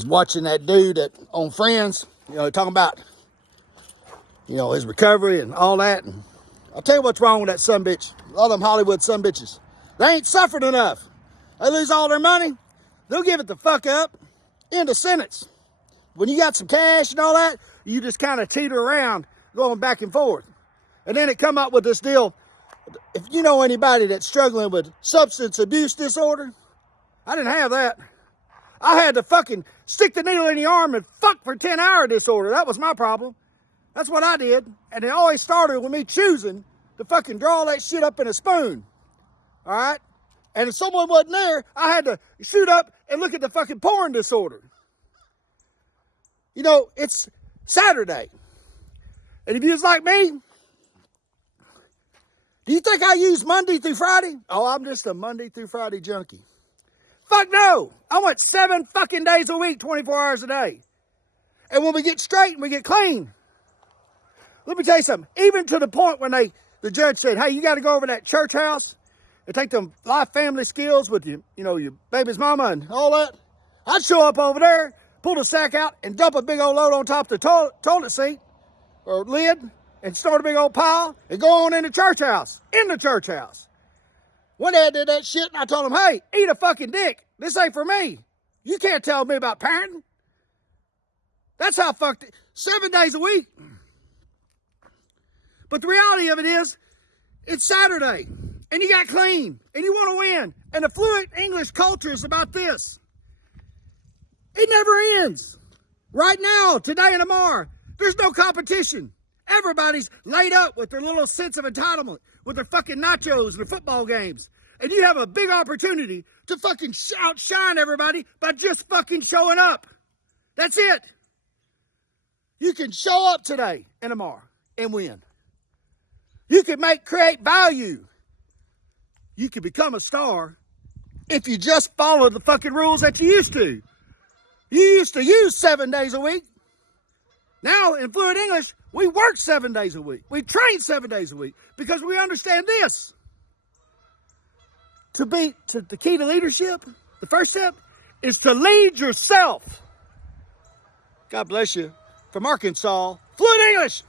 was watching that dude on Friends, talking about, his recovery and all that. And I'll tell you what's wrong with that sumbitch. A lot of them Hollywood sumbitches. They ain't suffered enough. They lose all their money. They'll give it the fuck up. End of sentence. When you got some cash and all that, you just kind of teeter around going back and forth. And then it come up with this deal. If you know anybody that's struggling with substance abuse disorder, I didn't have that. I had to fucking stick the needle in the arm and fuck for 10-hour disorder. That was my problem. That's what I did. And it always started with me choosing to fucking draw that shit up in a spoon. All right? And if someone wasn't there, I had to shoot up and look at the fucking porn disorder. It's Saturday. And if you was like me, do you think I use Monday through Friday? Oh, I'm just a Monday through Friday junkie. Fuck no. I went 7 fucking days a week, 24 hours a day. And when we get straight and we get clean, let me tell you something. Even to the point when the judge said, hey, you got to go over to that church house and take them life family skills with you, your baby's mama and all that. I'd show up over there, pull the sack out, and dump a big old load on top of the toilet seat or lid and start a big old pile and go on in the church house. In the church house. One day I did that shit and I told him, hey, eat a fucking dick. This ain't for me. You can't tell me about parenting. That's how fucked it. 7 days a week. But the reality of it is, it's Saturday and you got clean and you want to win. And the fluent English culture is about this. It never ends. Right now, today and tomorrow, there's no competition. Everybody's laid up with their little sense of entitlement, with their fucking nachos and their football games. And you have a big opportunity to fucking outshine everybody by just fucking showing up. That's it. You can show up today and tomorrow and win. You can create value. You can become a star if you just follow the fucking rules that you used to. You used to use 7 days a week. Now, in fluent English, we work 7 days a week. We train 7 days a week because we understand this. The key to leadership, the first step, is to lead yourself. God bless you. From Arkansas, fluent English.